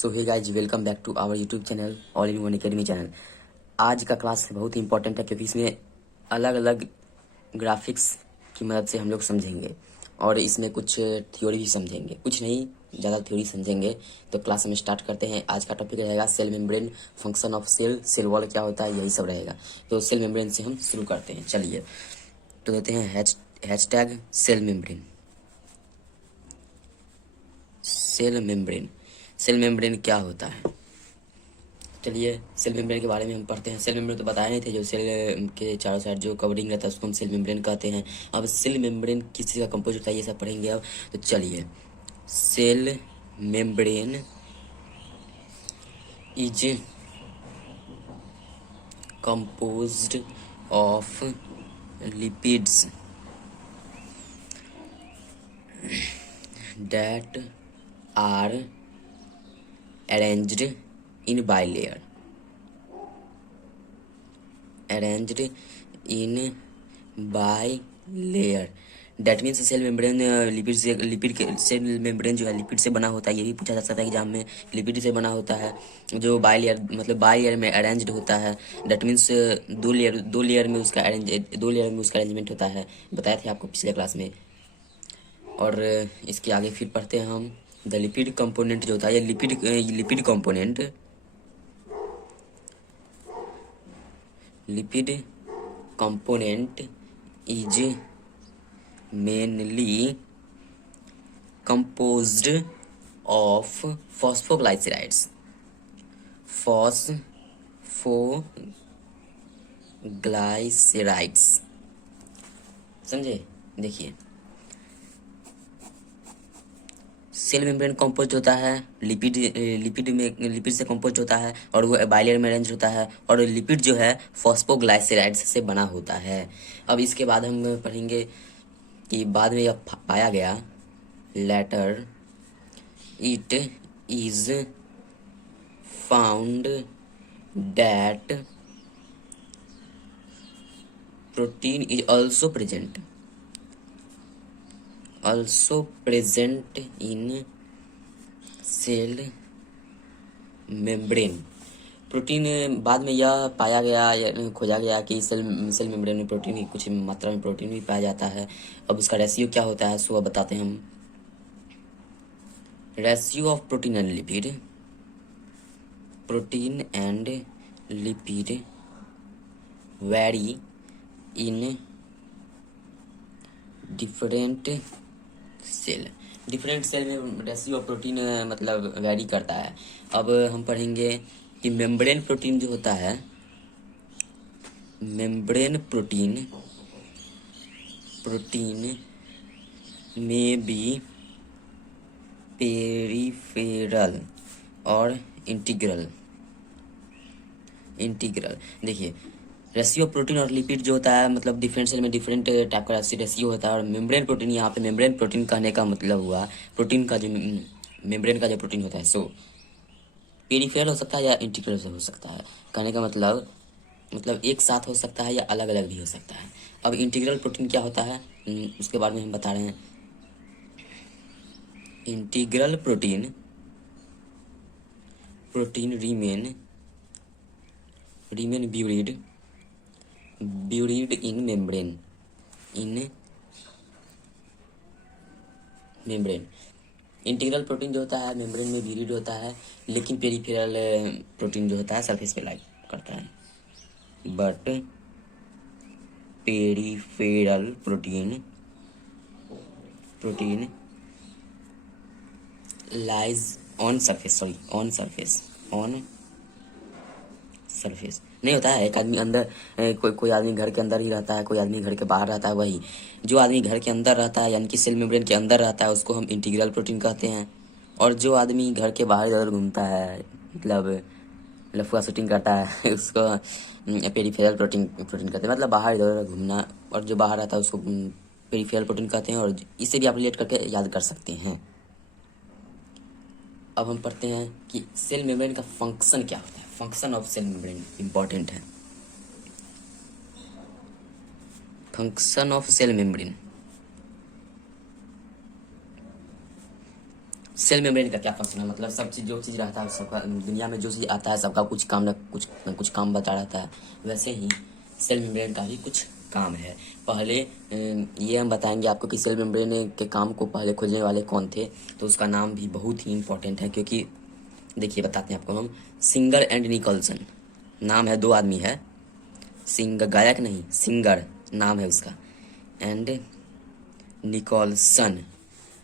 So hey guys, welcome back to our YouTube channel all in one academy channel. आज का class बहुत ही important है क्योंकि इसमें अलग अलग ग्राफिक्स की मदद से हम लोग समझेंगे और इसमें कुछ थ्योरी भी समझेंगे, कुछ नहीं ज़्यादा थ्योरी समझेंगे। तो क्लास हम स्टार्ट करते हैं। आज का टॉपिक रहेगा cell membrane, function of cell, cell wall क्या होता है, यही सब रहेगा। तो सेल मेम्ब्रेन से हम शुरू करते हैं। चलिए तो देते हैं hashtag cell membrane. Cell membrane, cell membrane क्या होता है? चलिए सेल मेम्ब्रेन के बारे में हम पढ़ते हैं। सेल मेम्ब्रेन तो बताए नहीं थे, जो सेल के चारों साइड जो कवरिंग रहता है उसको हम सेल मेम्ब्रेन कहते हैं। अब सेल मेम्ब्रेन किस चीज़ का कंपोज होता है ये सब पढ़ेंगे अब। तो चलिए, cell membrane is composed of lipids that are arranged in bilayer, arranged in bilayer। That means cell membrane lipid से, लिपिड के सेल मेम्ब्रेन जो है लिपिड से बना होता है। ये भी पूछा जा सकता है एग्जाम में, लिपिड से बना होता है जो बाई लेयर, मतलब बाई लेयर में अरेंज्ड होता है। डेट मीन्स दो लेयर में उसका अरेंजमेंट होता है। बताए थे आपको पिछले क्लास में। और इसके आगे फिर पढ़ते हैं हम। द लिपिड कंपोनेंट जो होता है, ये lipid component, lipid component is mainly composed of phosphoglycerides, phosphoglycerides। समझे? देखिए, सेल मेम्ब्रेन कंपोज होता है लिपिड से कंपोज होता है और वो बाइलेयर में अरेंज होता है। और लिपिड जो है फॉस्फोग्लाइसराइड्स से बना होता है। अब इसके बाद हम पढ़ेंगे कि बाद में यह पाया गया, later it is found that protein is also present in cell membrane. Protein, बाद में यह पाया गया या खोजा गया कि सेल मेम्ब्रेन में प्रोटीन की कुछ मात्रा में प्रोटीन भी पाया जाता है। अब उसका रेशियो क्या होता है सो अब बताते हैं हम। Ratio of protein and lipid vary in different cell में रेशियो ऑफ प्रोटीन मतलब वैरी करता है। अब हम पढ़ेंगे कि मेम्ब्रेन प्रोटीन जो होता है, मेम्ब्रेन प्रोटीन में बी पेरिफेरल और इंटीग्रल। देखिए, रेशियो प्रोटीन और लिपिड जो होता है, मतलब डिफरेंट सेल में डिफरेंट टाइप का रेशियो होता है। और मेम्ब्रेन प्रोटीन, यहाँ पे मेम्ब्रेन प्रोटीन कहने का मतलब हुआ प्रोटीन का जो मेम्ब्रेन का जो प्रोटीन होता है सो पेरिफेरल हो सकता है या इंटीग्रल हो सकता है। कहने का मतलब एक साथ हो सकता है या अलग अलग भी हो सकता है। अब इंटीग्रल प्रोटीन क्या होता है उसके बारे में हम बता रहे हैं। Integral protein remain buried in membrane, integral protein जो होता है मेम्ब्रेन में ब्यूरिड होता है, लेकिन पेरिफेरल प्रोटीन जो होता है सरफेस पे लाइक करता है। But peripheral protein lies on surface नहीं होता है। एक आदमी अंदर, कोई आदमी घर के अंदर ही रहता है, कोई आदमी घर के बाहर रहता है। वही जो आदमी घर के अंदर रहता है यानी कि सेल मेम्ब्रेन के अंदर रहता है उसको हम इंटीग्रल प्रोटीन कहते हैं। और जो आदमी घर के बाहर इधर घूमता है, मतलब लफुआ शूटिंग करता है उसको पेरिफेरल प्रोटीन कहते हैं, मतलब बाहर इधर घूमना। और जो बाहर रहता है उसको पेरिफेरल प्रोटीन कहते हैं। और इससे भी आप रिलेट करके याद कर सकते हैं। अब हम पढ़ते हैं कि सेल मेम्ब्रेन का फंक्शन क्या होता है। Function of cell membrane important है। Function of cell membrane, cell membrane का क्या फंक्शन है, मतलब सब चीज़ जो चीज़ रहता है सबका, दुनिया में जो चीज़ आता है सबका कुछ काम न कुछ काम बता रहता है, वैसे ही सेल मेम्ब्रेन का भी कुछ काम है। पहले ये हम बताएंगे आपको कि सेल मेम्ब्रेन के काम को पहले खोजने वाले कौन थे, तो उसका नाम भी बहुत ही इम्पोर्टेंट है, क्योंकि देखिए बताते हैं आपको हम। सिंगर एंड निकल्सन नाम है, दो आदमी है, सिंगर गायक नहीं, सिंगर नाम है उसका, एंड निकॉल्सन।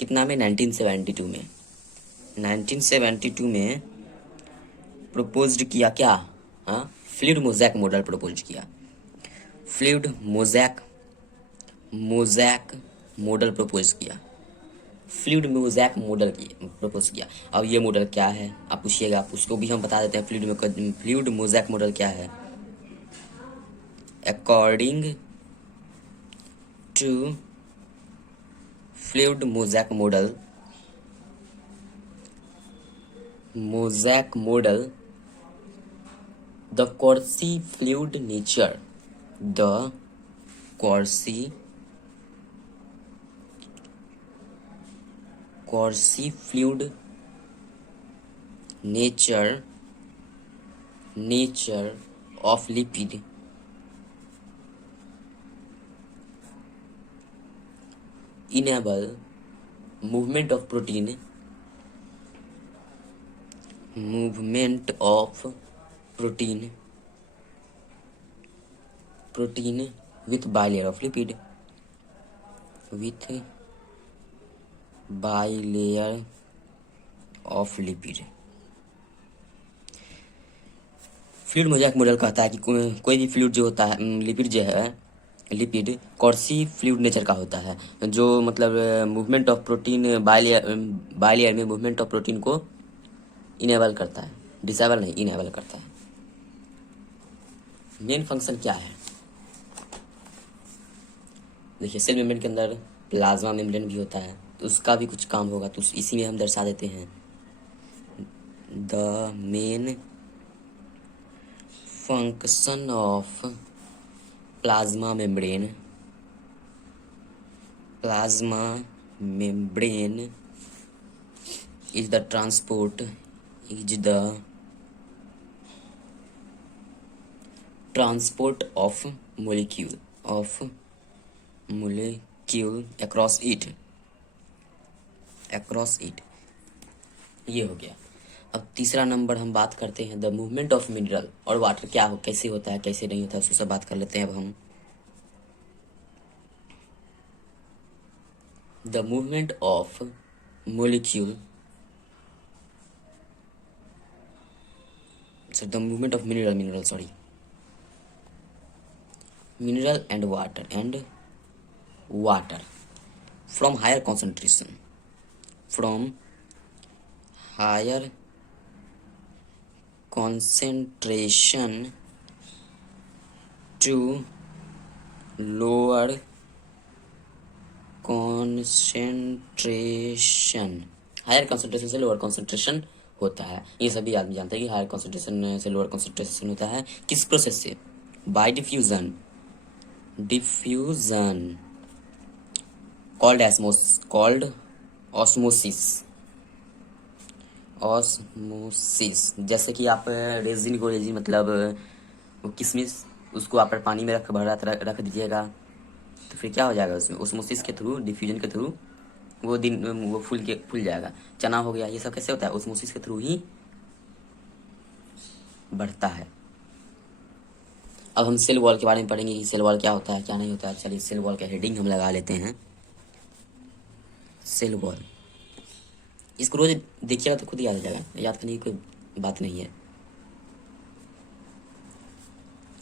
कितना में, 1972 में, 1972 में प्रपोज्ड किया क्या, हाँ, फ्लूइड मोज़ैक मॉडल प्रपोज किया, फ्लूइड मोज़ैक मॉडल प्रपोज किया, फ्लूइड मोज़ैक मॉडल की प्रपोज किया। अब ये मॉडल क्या है आप पूछिएगा, उसको भी हम बता देते हैं। फ्लूइड मोज़ैक मॉडल क्या है? According to fluid mosaic model, the Corsi fluid nature, the Corsi fluid nature of lipid enable movement of protein with bilayer of lipid, fluid mosaic model कहता है कि कोई भी फ्लूइड जो होता है, लिपिड जो है, लिपिड कॉर्सी फ्लूइड नेचर का होता है, जो मतलब मूवमेंट ऑफ प्रोटीन बाइलेयर में मूवमेंट ऑफ प्रोटीन को इनेबल करता है, डिसेबल नहीं, इनेबल करता है। मेन फंक्शन क्या है? देखिए सेल मेम्ब्रेन के अंदर प्लाज्मा मेम्ब्रेन भी होता है, तो उसका भी कुछ काम होगा, तो इसी में हम दर्शा देते हैं। The main function of plasma membrane is the transport of molecule across it। ये हो गया। अब तीसरा नंबर हम बात करते हैं, द मूवमेंट ऑफ मिनरल और वाटर क्या हो, कैसे होता है कैसे नहीं होता है, उसको सब बात कर लेते हैं अब हम। The movement of molecule, the movement of mineral and water from higher concentration to lower concentration। Higher concentration से लोअर कॉन्सेंट्रेशन होता है, ये सभी आदमी जानते हैं कि हायर कॉन्सेंट्रेशन से लोअर कॉन्सेंट्रेशन होता है। किस प्रोसेस से? By diffusion called osmosis. जैसे कि आप रेजिन को मतलब वो किशमिश, उसको आप पानी में रख दीजिएगा, तो फिर क्या हो जाएगा उसमें, ऑस्मोसिस के थ्रू, डिफ्यूजन के थ्रू वो फूल जाएगा। चना हो गया, ये सब कैसे होता है? ऑस्मोसिस के थ्रू ही बढ़ता है। अब हम सेल वॉल के बारे में पढ़ेंगे कि सेल वॉल क्या होता है क्या नहीं होता है। चलिए सेल वॉल का हेडिंग हम लगा लेते हैं, सेल वॉल। इसको रोज देखिएगा तो खुद याद आ जाएगा, याद करने की कोई बात नहीं है।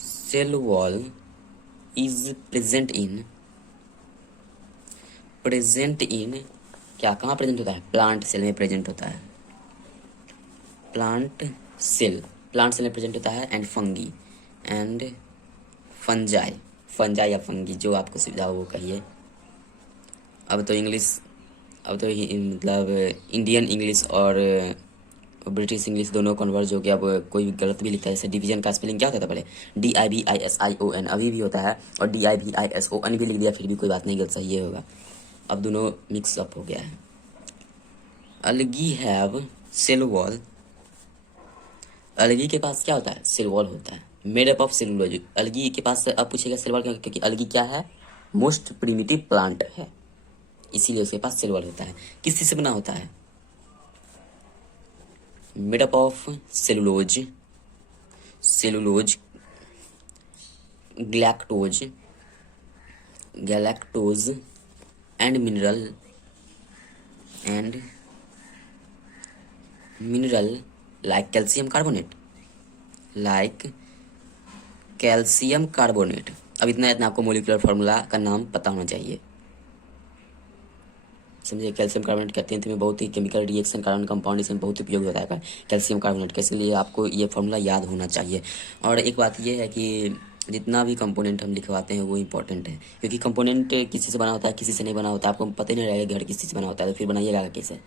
Cell wall is present in क्या, कहाँ प्रेजेंट होता है? प्लांट सेल में प्रेजेंट होता है, प्लांट सेल में प्रेजेंट होता है, एंड फंजाई या फंगी, जो आपको सुविधा हो वो कहिए। अब तो मतलब इंडियन इंग्लिश और ब्रिटिश इंग्लिश दोनों कन्वर्ज हो गया। अब कोई गलत भी लिखता है, जैसे डिवीजन का स्पेलिंग क्या होता था पहले? DIVISION, अभी भी होता है, और DIVISON भी लिख दिया फिर भी कोई बात नहीं, गलत सही ये होगा। अब दोनों मिक्सअप हो गया है। अलगी हैव सेल वॉल। अलगी के पास क्या होता है? सेल वॉल होता है, मेड अप ऑफ सेलुलोज। अलगी के पास अब पूछेगा सेल वॉल क्यों? क्योंकि अलगी क्या है? मोस्ट प्रिमिटिव प्लांट है, इसीलिए उसके पास सेल वॉल होता है। किस चीज से बना होता है? Made up of cellulose, cellulose, galactose, galactose and mineral like calcium carbonate, like calcium carbonate. अब इतना इतना आपको मोलिकुलर फार्मूला का नाम पता होना चाहिए, समझिए। कैल्शियम कार्बोनेट कहते हैं, तो में बहुत ही केमिकल रिएक्शन कार्बन कंपाउंड इसमें बहुत उपयोगी होता है कैल्शियम कार्बोनेट के, इसलिए आपको ये फार्मूला याद होना चाहिए। और एक बात ये है कि जितना भी कंपोनेंट हम लिखवाते हैं वो इंपॉर्टेंट है, क्योंकि कंपोनेंट किसी से बना होता है, किसी से नहीं बना होता है। आपको पता ही नहीं रहेगा घर किसी से बना होता है, तो फिर बनाइएगा कैसे?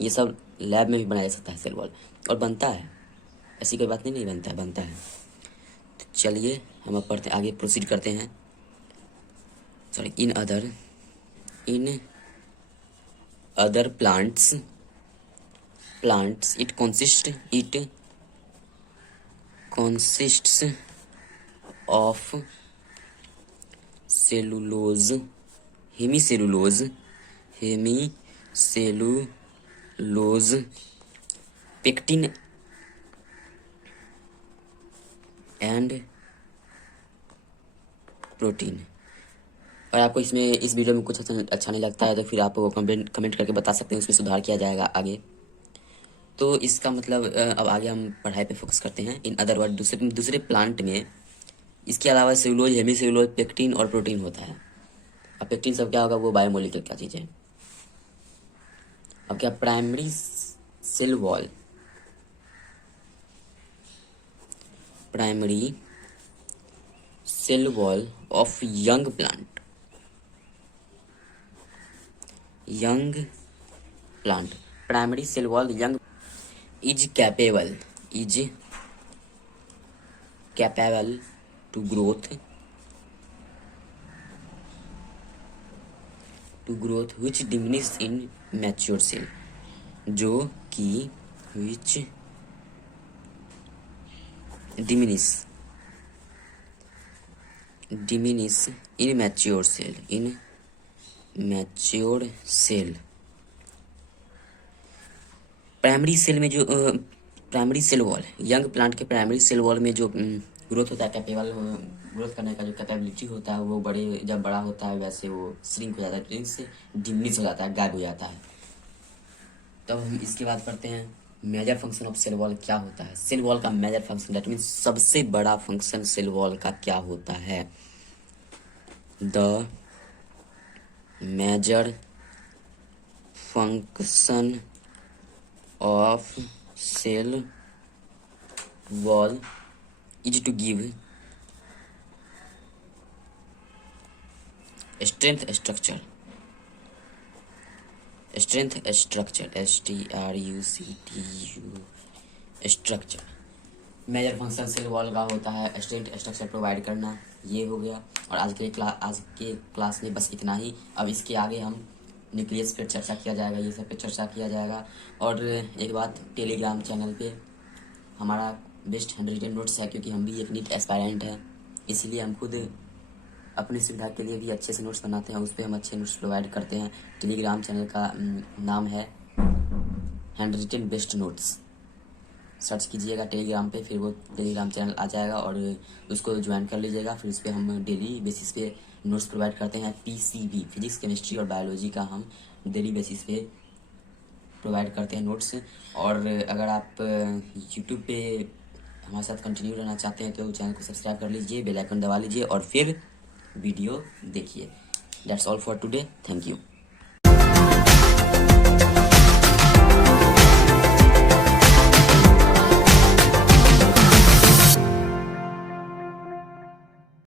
ये सब लैब में भी बनाया जा सकता है सेल वॉल, और बनता है, ऐसी कोई बात नहीं, नहीं बनता है, बनता है। तो चलिए हम अब पढ़ते आगे, प्रोसीड करते हैं। Sorry, in other plants it consists of cellulose, hemicellulose, pectin and protein। और आपको इसमें इस वीडियो में कुछ अच्छा नहीं लगता है तो फिर आप वो कमेंट करके बता सकते हैं, उसमें सुधार किया जाएगा आगे। तो इसका मतलब अब आगे हम पढ़ाई पे फोकस करते हैं। इन अदर वर्ड, दूसरे प्लांट में इसके अलावा सेलुलोज, हेमी सेलुलोज, पेक्टिन और प्रोटीन होता है। अब पेक्टिन सब क्या होगा? वो बायोमोलिक्यूल क्या चीज़ है। अब क्या? Primary cell wall, primary cell wall of young plant, primary cell wall young is capable to growth which diminish in mature cell, जो कि which diminish in mature cell, primary cell में जो primary cell wall, young plant के primary cell wall में जो growth होता है, capable growth करने का जो कैपेबिलिटी होता है, वो जब बड़ा होता है वैसे वो श्रिंक हो जाता है, श्रिंक से डिमिनिश हो जाता है, गायब हो जाता है। तब हम इसके बाद पढ़ते हैं major function of cell wall क्या होता है। सेल वॉल का मेजर फंक्शन, दैट मीन्स सबसे बड़ा फंक्शन सेल वॉल का क्या होता है? The major function of cell wall is to give strength structure, structure। Major function cell wall का होता है स्ट्रेंथ स्ट्रक्चर प्रोवाइड करना। ये हो गया, और आज के क्लास में बस इतना ही। अब इसके आगे हम न्यूक्लियस पे चर्चा किया जाएगा, ये सब पे चर्चा किया जाएगा। और एक बात, टेलीग्राम चैनल पे हमारा बेस्ट हैंडरिटन नोट्स है, क्योंकि हम भी एक नीट एस्पायरेंट है, इसलिए हम खुद अपनी सुविधा के लिए भी अच्छे से नोट्स बनाते हैं, उस पर हम अच्छे नोट्स प्रोवाइड करते हैं। टेलीग्राम चैनल का नाम है हैंडरिटन बेस्ट नोट्स, सर्च कीजिएगा टेलीग्राम पे, फिर वो टेलीग्राम चैनल आ जाएगा और उसको ज्वाइन कर लीजिएगा। फिर उस पर हम डेली बेसिस पे नोट्स प्रोवाइड करते हैं। PCB, फिजिक्स, केमिस्ट्री और बायोलॉजी का हम डेली बेसिस पे प्रोवाइड करते हैं नोट्स। और अगर आप यूट्यूब पे हमारे साथ कंटिन्यू रहना चाहते हैं तो चैनल को सब्सक्राइब कर लीजिए, बेल आइकन दबा लीजिए और फिर वीडियो देखिए। That's all for today, thank you.